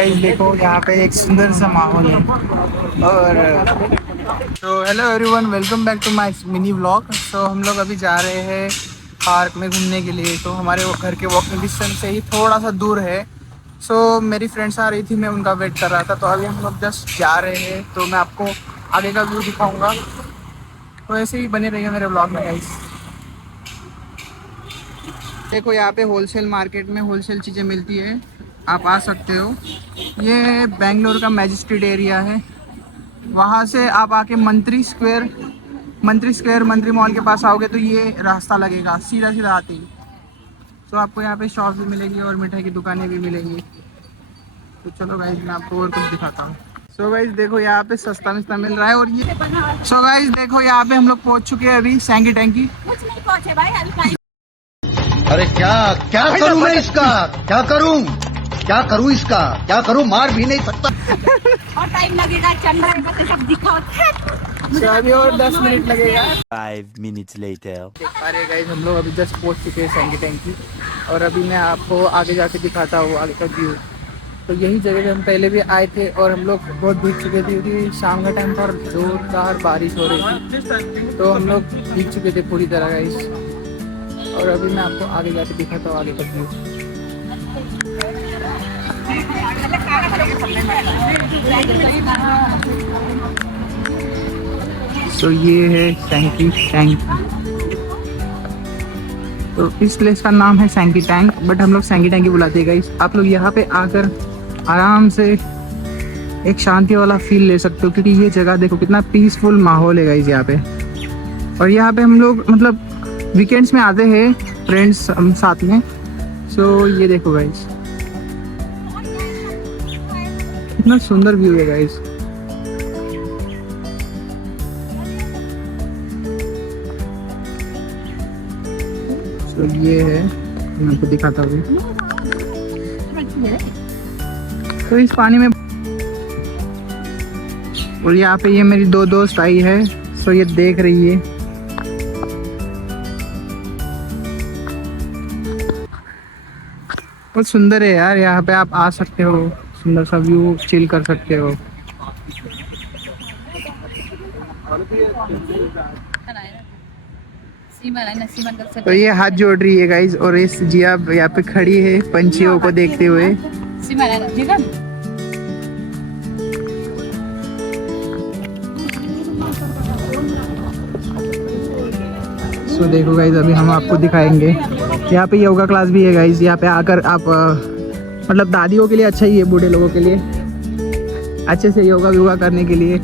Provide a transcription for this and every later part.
Guys देखो यहाँ पे एक सुंदर सा माहौल है। और तो hello everyone, welcome back to my mini vlog. तो हम लोग अभी जा रहे हैं पार्क में घूमने के लिए। तो हमारे घर के वॉकिंग डिस्टेंस से ही थोड़ा सा दूर है। सो मेरी फ्रेंड्स आ रही थी, मैं उनका वेट कर रहा था। तो अभी हम लोग जस्ट जा रहे हैं, तो मैं आपको आगे का व्यू दिखाऊंगा। तो ऐसे ही बने रहिए मेरे व्लॉग में गाइस। देखो यहाँ पे होलसेल मार्केट में होलसेल चीज़ें मिलती है, आप आ सकते हो। ये बेंगलोर का मैजिस्ट्रेट एरिया है। वहाँ से आप आके मंत्री मॉल के पास आओगे तो ये रास्ता लगेगा, सीधा सीधा आते ही। तो आपको यहाँ पे शॉप भी मिलेगी और मिठाई की दुकानें भी मिलेंगी। तो चलो गाइस, मैं आपको और कुछ दिखाता हूँ। सो गाइस देखो यहाँ पे सस्ता मिस्ता मिल रहा है। और ये सो गाइस देखो यहाँ पे हम लोग पहुँच चुके हैं अभी सैंकी टैंकी। अरे क्या क्या करूं मैं इसका, क्या करूं इसका, क्या करूं, मार भी नहीं सकता। और टाइम लगेगा, चल रहा है तो सब दिखाओ। तो अभी और 10 मिनट लगेगा। 5 minutes later. अरे गाइस हम लोग अभी जस्ट पहुंच चुके हैं सैंकी टैंकी। और अभी मैं आपको आगे जाके दिखाता हूँ आगे का व्यू। तो यही जगह पे हम पहले भी आए थे और हम लोग बहुत भीग चुके थे क्योंकि शाम का टाइम पर जोरदार बारिश हो रही थी। तो हम लोग भीग चुके थे पूरी तरह गाइस। और अभी मैं आपको आगे जाके दिखाता हूँ आगे का व्यू। तो ये है सैंकी टैंक। तो इस प्लेस का नाम है सैंकी टैंक, बट हम लोग सैंकी टैंक ही बुलाते हैं गाइस। आप लोग यहाँ पे आकर आराम से एक शांति वाला फील ले सकते हो, क्योंकि ये जगह देखो कितना पीसफुल माहौल है गाइस यहाँ पे। और यहाँ पे हम लोग मतलब वीकेंड्स में आते हैं फ्रेंड्स हम साथ में। सो ये देखो गाइस कितना सुंदर व्यू है गाइस। तो ये है, मैं आपको दिखाता हूँ। तो इस पानी में और यहाँ पे ये मेरी दो दोस्त आई है, सो ये देख रही है। बहुत सुंदर है यार, यहाँ पे आप आ सकते हो, सुंदर सा व्यू चिल कर सकते हो। तो ये हाथ जोड़ रही है गाइज, और इस जिया यहाँ पे खड़ी है पंछियों को देखते हुए। तो देखो गाइज अभी हम आपको दिखाएंगे। यहाँ पे योगा क्लास भी है गाइज। यहाँ पे आकर आप मतलब दादियों के लिए अच्छा ही है, बूढ़े लोगों के लिए अच्छे से योगा करने के लिए।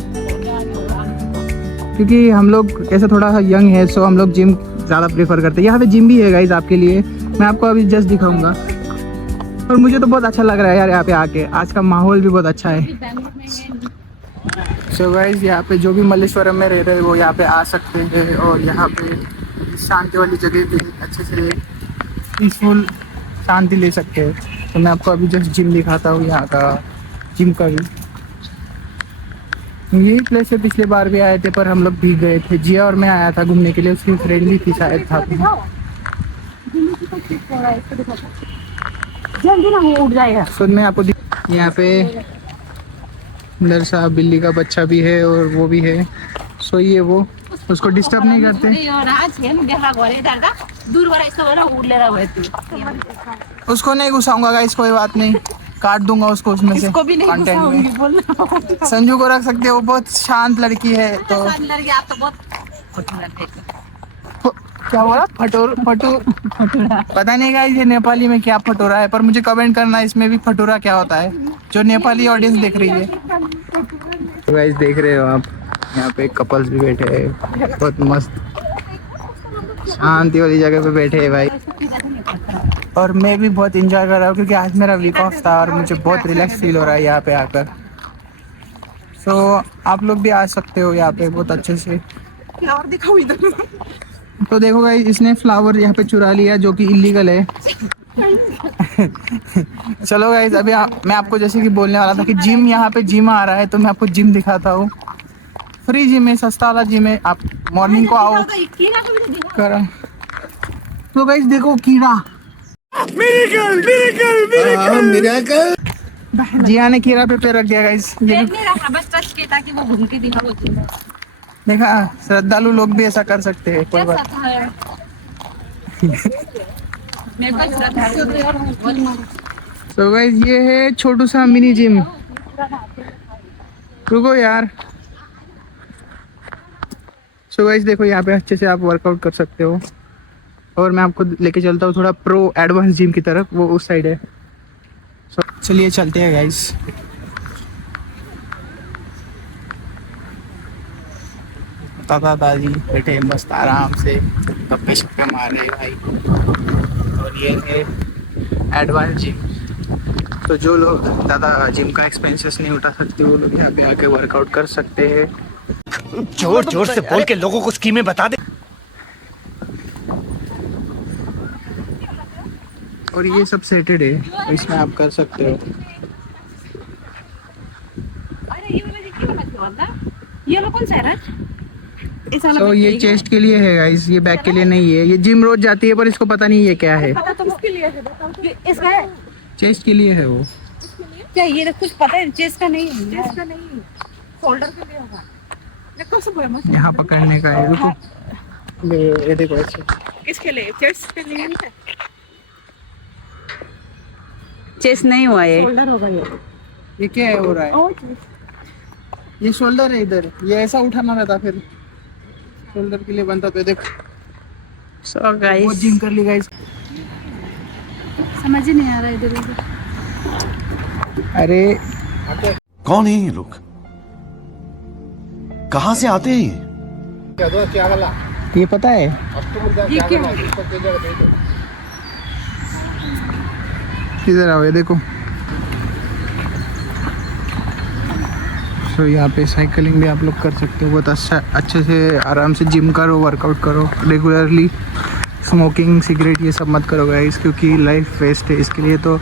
क्योंकि हम लोग ऐसा थोड़ा सा यंग है, सो हम लोग जिम ज़्यादा प्रेफर करते हैं। यहाँ पे जिम भी है गाइज आपके लिए, मैं आपको अभी जस्ट दिखाऊंगा। और मुझे तो बहुत अच्छा लग रहा है यार यहाँ पे आके, आज का माहौल भी बहुत अच्छा है। सो गाइज यहाँ पे जो भी मल्लेश्वरम में रह रहे हैं वो यहाँ पे आ सकते हैं। और यहाँ पे शांति वाली जगह भी अच्छे से पीसफुल शांति ले सकते हैं। तो मैं आपको अभी जस्ट जिम दिखाता हूँ, यहाँ का जिम का भी। यही प्लेस है, पिछले बार भी आए थे पर हम लोग भीग गए थे। जिया और मैं आया था घूमने के लिए, उसकी फ्रेंड भी थी शायद था। जल्दी ना वो उड़ जाएगा। तो मैं आपको यहाँ पे अंदर सा बिल्ली का बच्चा भी है और वो भी है। सो ये वो उसको डिस्टर्ब नहीं करते। उसको नहीं घुसाऊंगा गाइस, कोई बात नहीं, काट दूंगा उसको उसमें से। भी नहीं कंटेंट में संजू को रख सकते हो, वो बहुत शांत लड़की है। तो क्या बोला फटूर पता नहीं गाइस ये नेपाली में क्या फटोरा है, पर मुझे कमेंट करना इसमें भी फटूरा क्या होता है, जो नेपाली ऑडियंस देख रही है। तो गाइस देख रहे हो आप, यहाँ पे कपल्स भी बैठे हैं, बहुत मस्त शांति वाली जगह पे बैठे हैं भाई। और मैं भी बहुत इंजॉय कर रहा हूँ क्योंकि आज मेरा वीक ऑफ था और मुझे बहुत रिलैक्स फील हो रहा है यहाँ पे आकर। सो आप लोग भी आ सकते हो यहाँ पे बहुत अच्छे से। और दिखाओ इधर। तो देखो गाइस इसने फ्लावर यहाँ पे चुरा लिया, जो कि इलीगल है। चलो गाइस अभी मैं आपको जैसे कि बोलने वाला था कि जिम, यहाँ पे जिम आ रहा है तो मैं आपको जिम दिखाता हूँ। फ्री जिम है, सस्ता वाला जिम है। आप मॉर्निंग को आओ कर। तो गाइस देखो कीड़ा, मिरेकल जिया ने खीरा पे पैर रख दिया गाइस। पैर नहीं रखा, बस टच किया ताकि वो घूम के दिखा वो चीज़। देखा, श्रद्धालु लोग भी ऐसा कर सकते हैं, कोई बात। कैसा है? मेरे को श्रद्धा है। तो गाइस ये है छोटू सा मिनी जिम। रुको यार। सो गाइस देखो, यहाँ पे अच्छे से आप वर्कआउट कर सकते हो। और मैं आपको लेके चलता हूँ थोड़ा प्रो एडवांस जिम की तरफ, वो उस साइड है। सो चलिए चलते हैं गाइस। दादा दादी बैठे मस्त आराम से गप्पे शप्पे मार रहे भाई। और ये है एडवांस जिम। तो जो लोग ज़्यादा जिम का एक्सपेंसेस नहीं उठा सकते, वो लोग यहाँ पे आके वर्कआउट कर सकते हैं। जोर जोर से बोल के लोगों को स्कीमें बता दे। और ये सब सेटेड है, तो इसमें आप कर सकते हो। अरे ये वाला देखिए वाला ये वाला कौन सा है राज? इस वाला तो ये चेस्ट के लिए है गाइस, ये बैक के लिए नहीं है। ये जिम रोज जाती है पर इसको पता नहीं ये क्या है। पता तो किसके लिए है बताओ तो। इसका है चेस्ट के लिए है वो। क्या? ये कुछ पता है चेस्ट का नहीं है, चेस्ट का नहीं, शोल्डर के लिए होगा। देखो सब है मत। यहाँ पकड़ने का है, रुको। ये देखो ऐसे। किसके लिए? चेस्ट के लिए नहीं है। चेस्ट नहीं हुआ ये, शोल्डर होगा ये क्या है हो रहा है? ये शोल्डर है इधर, ये ऐसा उठाना रहता, फिर शोल्डर के लिए बनता। तो देखो सो वो गाइस जिम कर ली गाइस। समझ ही नहीं आ रहा इधर उधर। अरे कौन है ये लोग? कहां से आते हैं ये? ये पता है ये क्या है? इधर आओ, ये देखो। तो यहाँ पे साइकिलिंग भी आप लोग कर सकते हो। बहुत अच्छा, अच्छे से आराम से जिम करो, वर्कआउट करो रेगुलरली। स्मोकिंग सिगरेट ये सब मत करो गाइस, क्योंकि लाइफ वेस्ट है। इसके लिए तो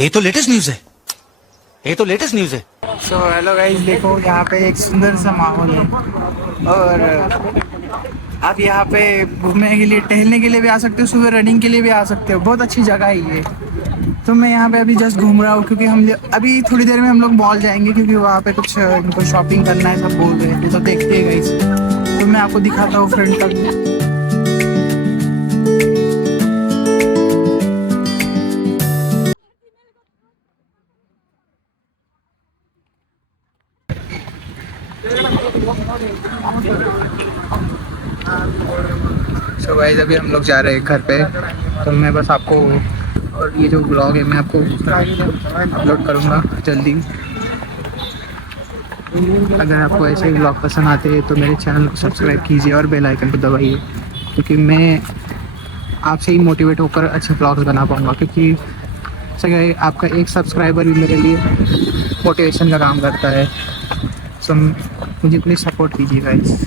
ये तो लेटेस्ट न्यूज़ है, ये तो लेटेस्ट न्यूज़ है। सो हेलो गाइस, देखो यहाँ पे एक सुंदर सा माहौल है। और आप यहाँ पे घूमने के लिए, टहलने के लिए भी आ सकते हो, सुबह रनिंग के लिए भी आ सकते हो। बहुत अच्छी जगह है ये। तो मैं यहाँ पे अभी जस्ट घूम रहा हूँ, क्योंकि हम अभी थोड़ी देर में हम लोग मॉल जाएंगे, क्योंकि वहाँ पे कुछ इनको शॉपिंग करना है, सब बोल रहे हैं। तो देखते हैं गाइस, तो मैं आपको दिखाता हूँ फ्रंट तक। सो गाइस अभी हम लोग जा रहे हैं घर पे। तो मैं बस आपको, और ये जो ब्लॉग है मैं आपको अपलोड करूँगा जल्दी। अगर आपको ऐसे ही ब्लॉग पसंद आते हैं तो मेरे चैनल को सब्सक्राइब कीजिए और बेल आइकन को दबाइए, क्योंकि मैं आपसे ही मोटिवेट होकर अच्छे ब्लॉग्स बना पाऊँगा। क्योंकि सही आपका एक सब्सक्राइबर भी मेरे लिए मोटिवेशन का काम करता है। सो मुझे प्लीज़ सपोर्ट कीजिए गाइस।